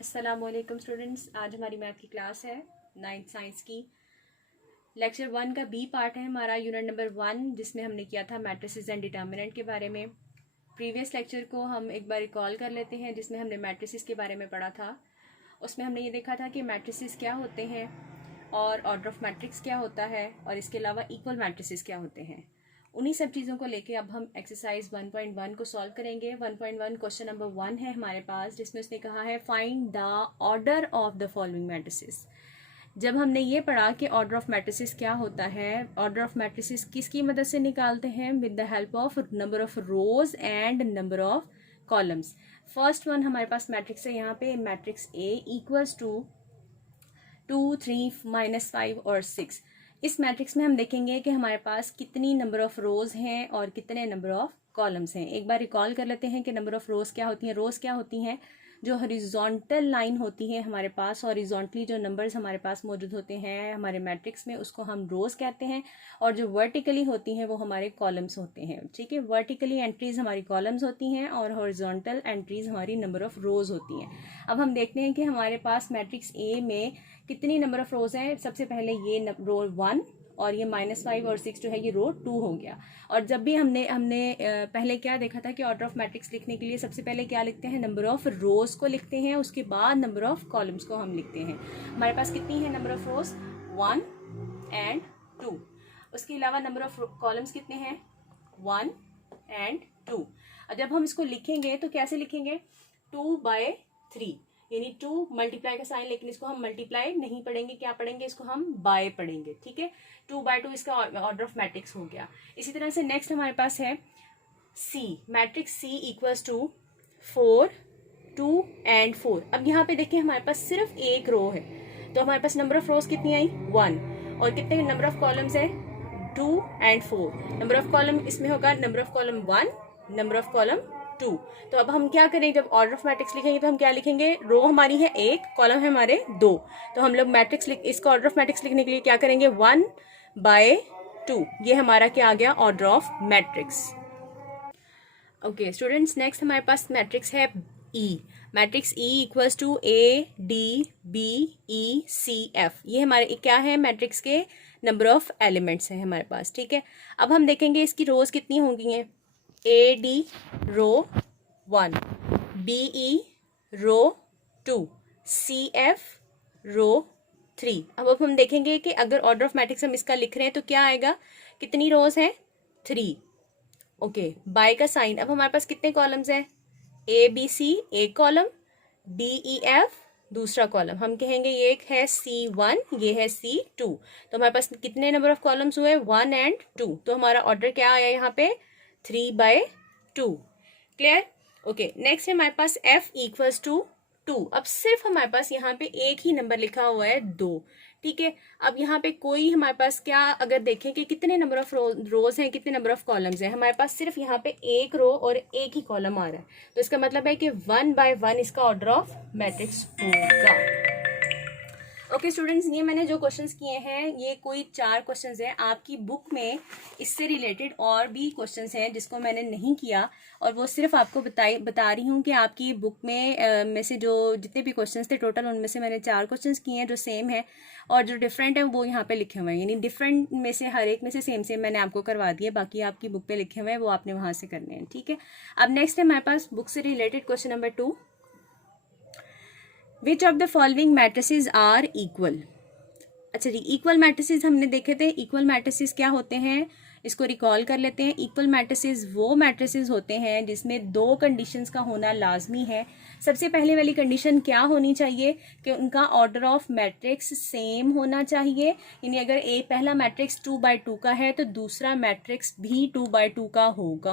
अस्सलामुअलैकुम स्टूडेंट्स, आज हमारी मैथ की क्लास है 9th साइंस की। लेक्चर 1 का बी पार्ट है हमारा, यूनिट नंबर 1, जिसमें हमने किया था मैट्रिसेस एंड डिटर्मिनेंट के बारे में। प्रीवियस लेक्चर को हम एक बार रिकॉल कर लेते हैं, जिसमें हमने मैट्रिसेस के बारे में पढ़ा था। उसमें हमने ये देखा था कि मैट्रिसेस क्या होते हैं और ऑर्डर ऑफ मैट्रिक्स क्या होता है, और इसके अलावा इक्वल मैट्रिसेस क्या होते हैं। उन्हीं सब चीज़ों को लेके अब हम एक्सरसाइज 1.1 को सॉल्व करेंगे। 1.1 क्वेश्चन नंबर 1 है हमारे पास, जिसमें उसने कहा है find the order of the following matrices. जब हमने ये पढ़ा कि ऑर्डर ऑफ मैट्रिसेस क्या होता है, ऑर्डर ऑफ मैट्रिसेस किसकी मदद से निकालते हैं? With the help of number of rose and number of columns. First one हमारे पास मैट्रिक्स है यहाँ पे, मैट्रिक्स ए इक्वल्स टू 2, 3, -5 और 6। इस मैट्रिक्स में हम देखेंगे कि हमारे पास कितनी नंबर ऑफ रोज हैं और कितने नंबर ऑफ कॉलम्स हैं। एक बार रिकॉल कर लेते हैं कि नंबर ऑफ रोज क्या होती हैं। रोज क्या होती हैं? जो हॉरिजॉन्टल लाइन होती है हमारे पास, हॉरिजॉन्टली जो नंबर्स हमारे पास मौजूद होते हैं हमारे मैट्रिक्स में, उसको हम रोज कहते हैं। और जो वर्टिकली होती हैं वो हमारे कॉलम्स होते हैं। ठीक है, वर्टिकली एंट्रीज हमारी कॉलम्स होती हैं और हॉरिजॉन्टल एंट्रीज हमारी नंबर ऑफ रोज होती हैं। अब हम देखते हैं कि हमारे पास मैट्रिक्स ए में कितनी नंबर ऑफ रोज हैं। सबसे पहले ये रो 1 और ये -5 और 6 जो है ये रो 2 हो गया। और जब भी हमने पहले क्या देखा था कि ऑर्डर ऑफ मैट्रिक्स लिखने के लिए सबसे पहले क्या लिखते हैं? नंबर ऑफ रोज को लिखते हैं, उसके बाद नंबर ऑफ कॉलम्स को हम लिखते हैं। हमारे पास कितनी है नंबर ऑफ रोज? 1 एंड 2। उसके अलावा नंबर ऑफ कॉलम्स कितने हैं? 1 एंड 2। और जब हम इसको लिखेंगे तो कैसे लिखेंगे? 2/3, यानी 2 मल्टीप्लाई का साइन, लेकिन इसको हम मल्टीप्लाई नहीं पढ़ेंगे, क्या पढ़ेंगे? इसको हम बाय पढ़ेंगे। ठीक है, 2/2 इसका ऑर्डर ऑफ मैट्रिक्स हो गया। इसी तरह से नेक्स्ट हमारे पास है C, matrix C equals to 4, 2 and 4। अब यहाँ पे देखिए हमारे पास सिर्फ एक रो है, तो हमारे पास नंबर ऑफ रोज कितनी आई? 1। और कितने नंबर ऑफ कॉलम्स है? 2 एंड 4। नंबर ऑफ कॉलम इसमें होगा number of column 1, number of column 2। तो अब हम क्या करें? जब ऑर्डर ऑफ मैट्रिक्स लिखेंगे तो हम क्या लिखेंगे? रो हमारी है 1, कॉलम है हमारे 2। तो हम लोग मैट्रिक्स इसका ऑर्डर ऑफ मैट्रिक्स लिखने के लिए क्या करेंगे? 1/2। ये हमारा क्या आ गया? Order of matrix. Okay students, next हमारे पास मैट्रिक्स है E. Matrix E equals to ADBECF। ये हमारे क्या है? मैट्रिक्स के नंबर ऑफ एलिमेंट्स हैं हमारे पास। ठीक है, अब हम देखेंगे इसकी रोज कितनी होंगी हैं। AD row 1, BE row 2, CF रो 3। अब हम देखेंगे कि अगर ऑर्डर ऑफ मैट्रिक्स हम इसका लिख रहे हैं तो क्या आएगा? कितनी रोज हैं? 3। ओके, बाय का साइन। अब हमारे पास कितने कॉलम्स हैं? ABC एक कॉलम, DEF दूसरा कॉलम। हम कहेंगे ये एक है C1, ये है C2। तो हमारे पास कितने नंबर ऑफ कॉलम्स हुए? 1 एंड 2। तो हमारा ऑर्डर क्या आया यहाँ पे? 3/2। क्लियर? ओके, नेक्स्ट है हमारे पास F इक्वल्स टू 2। अब सिर्फ हमारे पास यहाँ पे एक ही नंबर लिखा हुआ है 2। ठीक है, अब यहाँ पे कोई हमारे पास क्या, अगर देखें कि कितने नंबर ऑफ रोज हैं, कितने नंबर ऑफ कॉलम्स हैं, हमारे पास सिर्फ यहाँ पे एक रो और एक ही कॉलम आ रहा है। तो इसका मतलब है कि 1/1 इसका ऑर्डर ऑफ मैट्रिक्स होगा। ओके स्टूडेंट्स, ये मैंने जो क्वेश्चंस किए हैं ये कोई 4 क्वेश्चंस हैं। आपकी बुक में इससे रिलेटेड और भी क्वेश्चंस हैं जिसको मैंने नहीं किया, और वो सिर्फ आपको बता रही हूँ कि आपकी बुक में से जो जितने भी क्वेश्चंस थे टोटल, उनमें से मैंने 4 क्वेश्चंस किए हैं जो सेम है, और जो डिफरेंट है वो यहाँ पे लिखे हुए हैं। यानी डिफरेंट में से हर एक में से सेम मैंने आपको करवा दिया, बाकी आपकी बुक पे लिखे हुए हैं वो आपने वहाँ से करने हैं। ठीक है, अब नेक्स्ट है हमारे पास बुक से related question number 2। Which of the following matrices are equal. अच्छा जी, इक्वल मैट्रिसेस हमने देखे थे। इक्वल मैट्रिसेस क्या होते हैं, इसको रिकॉल कर लेते हैं। इक्वल मैट्रिसेस वो मैट्रिसेस होते हैं जिसमें 2 कंडीशंस का होना लाजमी है। सबसे पहले वाली कंडीशन क्या होनी चाहिए कि उनका ऑर्डर ऑफ मैट्रिक्स सेम होना चाहिए। यानी अगर पहला मैट्रिक्स 2/2 का है तो दूसरा मैट्रिक्स भी 2/2 का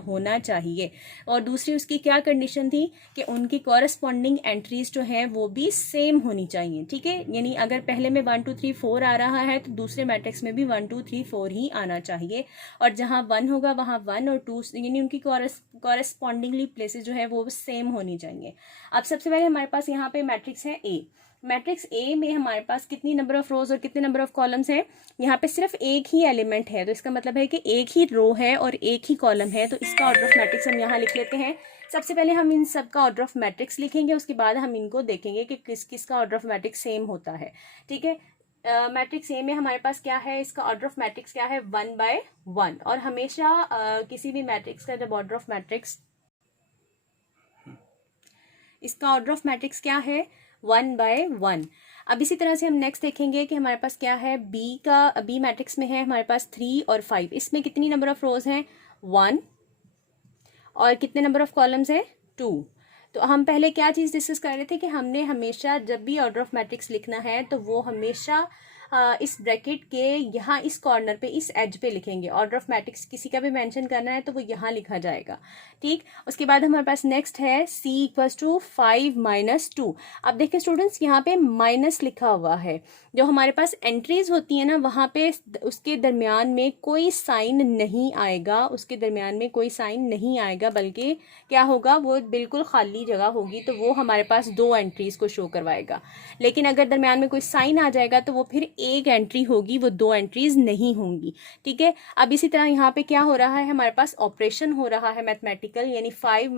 होना चाहिए। और दूसरी उसकी क्या कंडीशन थी कि उनकी कॉरेस्पॉन्डिंग एंट्रीज जो है वो भी सेम होनी चाहिए। ठीक है, यानी अगर पहले में 1 2 3 4 आ रहा है तो दूसरे मैट्रिक्स में भी 1 2 3 4 ही आना चाहिए, और जहां 1 होगा वहां 1 और 2, यानी उनकी कॉरेस्पॉन्डिंगली प्लेसेस जो है वो सेम होनी चाहिए। अब सबसे पहले हमारे पास यहाँ पे मैट्रिक्स है ए। मैट्रिक्स ए में हमारे पास कितनी नंबर ऑफ रोज और कितने नंबर ऑफ कॉलम्स हैं? यहाँ पे सिर्फ एक ही एलिमेंट है, तो इसका मतलब है कि एक ही रो है और एक ही कॉलम है। तो इसका ऑर्डर ऑफ मैट्रिक्स हम यहाँ लिख लेते हैं सबसे पहले हम इन सब का ऑर्डर ऑफ मैट्रिक्स लिखेंगे, उसके बाद हम इनको देखेंगे कि किस किस का ऑर्डर ऑफ मैट्रिक्स सेम होता है। ठीक है, मैट्रिक्स ए में हमारे पास क्या है, इसका ऑर्डर ऑफ मैट्रिक्स क्या है, 1/1। और हमेशा किसी भी मैट्रिक्स का जब ऑर्डर ऑफ मैट्रिक्स, इसका ऑर्डर ऑफ मैट्रिक्स क्या है, 1/1। अब इसी तरह से हम नेक्स्ट देखेंगे कि हमारे पास क्या है, बी मैट्रिक्स में है हमारे पास 3 और 5। इसमें कितनी नंबर ऑफ रोज हैं, 1, और कितने नंबर ऑफ कॉलम्स है, 2। तो हम पहले क्या चीज़ डिस्कस कर रहे थे कि हमने हमेशा जब भी ऑर्डर ऑफ मैट्रिक्स लिखना है तो वो हमेशा इस ब्रैकेट के यहाँ इस कॉर्नर पे, इस एज पे लिखेंगे। ऑर्डर ऑफ मैट्रिक्स किसी का भी मेंशन करना है तो वो यहाँ लिखा जाएगा। ठीक, उसके बाद हमारे पास नेक्स्ट है c = 5 - 2। अब देखिए स्टूडेंट्स, यहाँ पे माइनस लिखा हुआ है। जो हमारे पास एंट्रीज होती है ना, वहाँ पे उसके दरमियान में कोई साइन नहीं आएगा, उसके दरमियान में कोई साइन नहीं आएगा, बल्कि क्या होगा, वो बिल्कुल खाली जगह होगी, तो वो हमारे पास 2 एंट्रीज को शो करवाएगा। लेकिन अगर दरमियान में कोई साइन आ जाएगा तो वो फिर एक एंट्री होगी, वो 2 एंट्रीज नहीं होंगी। ठीक है, अब इसी तरह यहाँ पे क्या हो रहा है, हमारे पास ऑपरेशन हो रहा है मैथमेटिकल, यानी 5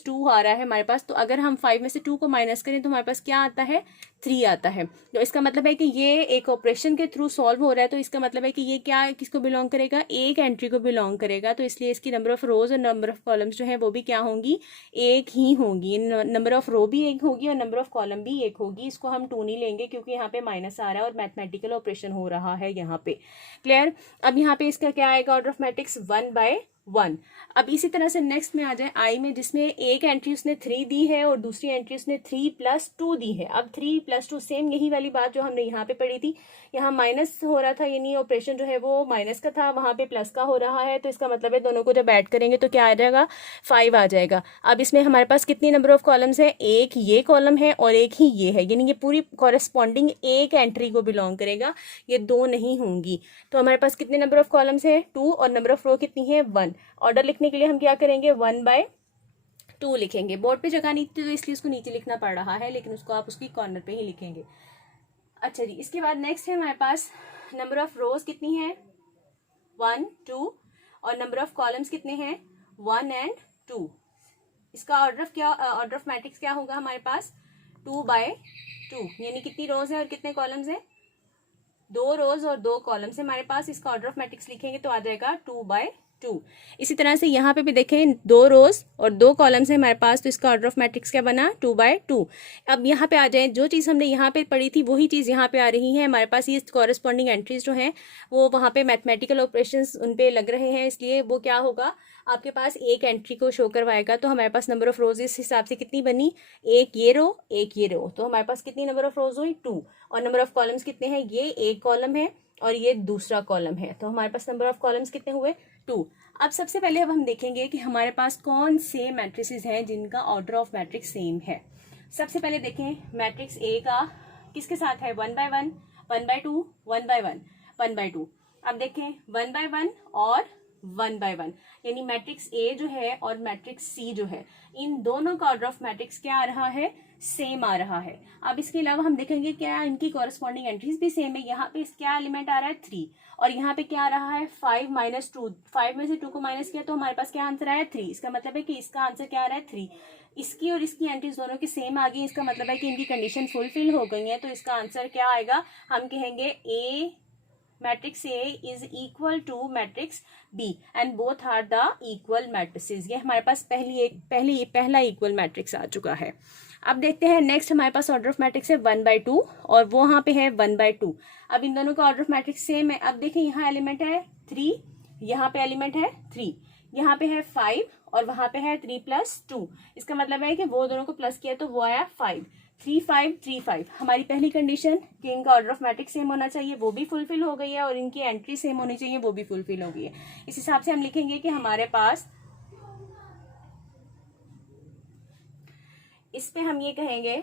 - 2 आ रहा है हमारे पास। तो अगर हम 5 में से 2 को माइनस करें तो हमारे पास क्या आता है, 3 आता है। तो इसका मतलब है कि ये एक ऑपरेशन के थ्रू सॉल्व हो रहा है, तो इसका मतलब है कि ये क्या किसको बिलोंग करेगा, एक एंट्री को बिलोंग करेगा। तो इसलिए इसकी नंबर ऑफ रोज और नंबर ऑफ कॉलम्स जो है वो भी क्या होंगी, एक ही होंगी। नंबर ऑफ रो भी एक होगी और नंबर ऑफ कॉलम भी एक होगी। इसको हम 2 नहीं लेंगे क्योंकि यहाँ पे माइनस आ रहा है और मैथमेटिकल ऑपरेशन हो रहा है यहाँ पे। क्लियर। अब यहाँ पे इसका क्या आएगा, ऑर्डर ऑफ मैट्रिक्स 1/1। अब इसी तरह से नेक्स्ट में आ जाए आई में, जिसमें एक एंट्री उसने 3 दी है और दूसरी एंट्री उसने 3 + 2 दी है। अब 3 + 2 सेम यही वाली बात जो हमने यहाँ पे पढ़ी थी, यहाँ माइनस हो रहा था, यानी ऑपरेशन जो है वो माइनस का था, वहाँ पे प्लस का हो रहा है। तो इसका मतलब है दोनों को जब ऐड करेंगे तो क्या आ जाएगा, 5 आ जाएगा। अब इसमें हमारे पास कितनी नंबर ऑफ कॉलम्स है, एक ये कॉलम है और एक ही ये है, यानी ये पूरी कॉरेस्पॉन्डिंग एक एंट्री को बिलोंग करेगा, ये 2 नहीं होंगी। तो हमारे पास कितने नंबर ऑफ कॉलम्स है, 2, और नंबर ऑफ रो कितनी है, 1। ऑर्डर लिखने के लिए हम क्या करेंगे, 1/2 लिखेंगे। बोर्ड पे जगह नहीं थी तो इसलिए उसको नीचे लिखना पड़ रहा है, लेकिन उसको आप उसकी कॉर्नर पे ही लिखेंगे। अच्छा जी, इसके बाद नेक्स्ट है हमारे पास नंबर ऑफ रोज कितनी है, 1, 2, और नंबर ऑफ कॉलम्स कितने हैं, 1 और 2। इसका ऑर्डर ऑफ मैट्रिक्स क्या होगा हमारे पास, 2/2, यानी कितनी रोज है और कितने कॉलम्स है, 2 रोज और 2 कॉलम्स है हमारे पास। इसका ऑर्डर ऑफ मैट्रिक्स लिखेंगे तो आ जाएगा 2/2। इसी तरह से यहाँ पे भी देखें, 2 रोज और 2 कॉलम्स है हमारे पास, तो इसका ऑर्डर ऑफ मैट्रिक्स क्या बना, 2/2। अब यहाँ पे आ जाए, जो चीज़ हमने यहाँ पे पढ़ी थी वही चीज़ यहाँ पे आ रही है हमारे पास। ये कॉरेस्पॉन्डिंग एंट्रीज जो हैं वो वहाँ पे मैथमेटिकल ऑपरेशंस उन पे लग रहे हैं, इसलिए वो क्या होगा, आपके पास एक एंट्री को शो करवाएगा। तो हमारे पास नंबर ऑफ रोज इस हिसाब से कितनी बनी, एक ये रो एक ये रो, तो हमारे पास कितनी नंबर ऑफ रोज हुई, 2। और नंबर ऑफ कॉलम्स कितने हैं, ये एक कॉलम है और ये दूसरा कॉलम है, तो हमारे पास नंबर ऑफ कॉलम्स कितने हुए, 2। अब सबसे पहले अब हम देखेंगे कि हमारे पास कौन से मैट्रिसेस हैं जिनका ऑर्डर ऑफ मैट्रिक्स सेम है। सबसे पहले देखें, मैट्रिक्स ए का किसके साथ है, 1/1, 1/2, 1/1, 1/2। अब देखें 1/1 और 1/1, यानी मैट्रिक्स ए जो है और मैट्रिक्स सी जो है, इन दोनों का ऑर्डर ऑफ मैट्रिक्स क्या आ रहा है, सेम आ रहा है। अब इसके अलावा हम देखेंगे क्या इनकी कॉरेस्पॉन्डिंग एंट्रीज भी सेम है। यहाँ पे क्या एलिमेंट आ रहा है, 3, और यहाँ पे क्या आ रहा है, 5 - 2। 5 में से 2 को माइनस किया तो हमारे पास क्या आंसर आया, 3। इसका मतलब है कि इसका आंसर क्या आ रहा है, 3। इसकी और इसकी एंट्रीज दोनों की सेम आ गई, इसका मतलब है कि इनकी कंडीशन फुलफिल हो गई है। तो इसका आंसर क्या आएगा, हम कहेंगे A matrix A is equal to matrix B and both are the equal matrices. ये हमारे पास पहला इक्वल मैट्रिक्स आ चुका है। अब देखते हैं नेक्स्ट हमारे पास ऑर्डर ऑफ मैट्रिक्स है 1/2 और वो वहाँ पे है 1/2। अब इन दोनों का ऑर्डर ऑफ मैट्रिक्स सेम है। अब देखें, यहाँ एलिमेंट है 3, यहाँ पे एलिमेंट है 3, यहाँ पे है 5 और वहाँ पे है 3 + 2। इसका मतलब है कि वो दोनों को प्लस किया तो वो आया 5। 3 5 3 5, हमारी पहली कंडीशन कि इनका ऑर्डर ऑफ मैट्रिक्स सेम होना चाहिए वो भी फुलफिल हो गई है और इनकी एंट्री सेम होनी चाहिए वो भी फुलफिल हो गई है। इस हिसाब से हम लिखेंगे कि हमारे पास, इस पे हम ये कहेंगे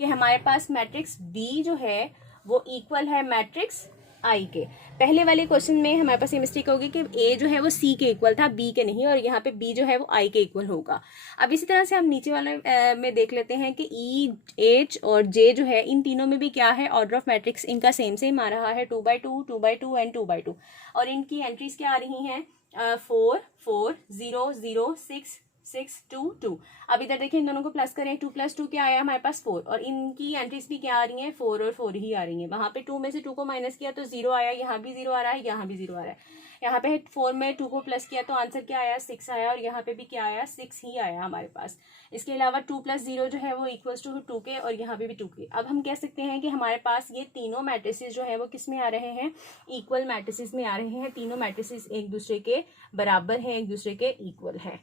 कि हमारे पास मैट्रिक्स बी जो है वो इक्वल है मैट्रिक्स आई के। पहले वाले क्वेश्चन में हमारे पास ये मिस्टेक होगी कि ए जो है वो सी के इक्वल था, बी के नहीं, और यहाँ पे बी जो है वो आई के इक्वल होगा। अब इसी तरह से हम नीचे वाले में देख लेते हैं कि ई, एच और जे जो है, इन तीनों में भी क्या है, ऑर्डर ऑफ मैट्रिक्स इनका सेम आ रहा है, 2/2, 2/2 एंड 2/2। और इनकी एंट्रीज क्या आ रही हैं, 4 4 0 0 6 6 2 2। अब इधर देखिए इन दोनों को प्लस करें, 2 + 2 क्या आया हमारे पास 4, और इनकी एंट्रीज भी क्या आ रही हैं 4 और 4 ही आ रही हैं। वहां पे 2 में से 2 को माइनस किया तो 0 आया, यहाँ भी 0 आ रहा है, यहाँ भी 0 आ रहा है। यहाँ पे 4 में 2 को प्लस किया तो आंसर क्या आया 6 आया, और यहाँ पे भी क्या आया 6 ही आया हमारे पास। इसके अलावा 2 + 0 जो है वो इक्वल्स टू 2 के, और यहाँ पे भी 2 के। अब हम कह सकते हैं कि हमारे पास ये तीनों मैट्रिसेस जो है वो किस में आ रहे हैं, इक्वल मैट्रिसेस में आ रहे हैं। तीनों मैट्रिसेस एक दूसरे के बराबर हैं, एक दूसरे के इक्वल हैं।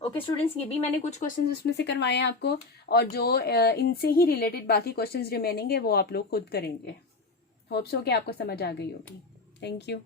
ओके स्टूडेंट्स, ये भी मैंने कुछ क्वेश्चंस उसमें से करवाए हैं आपको, और जो इनसे ही रिलेटेड बाकी क्वेश्चंस रिमेनिंग है वो आप लोग खुद करेंगे। होप सो कि आपको समझ आ गई होगी। Thank you.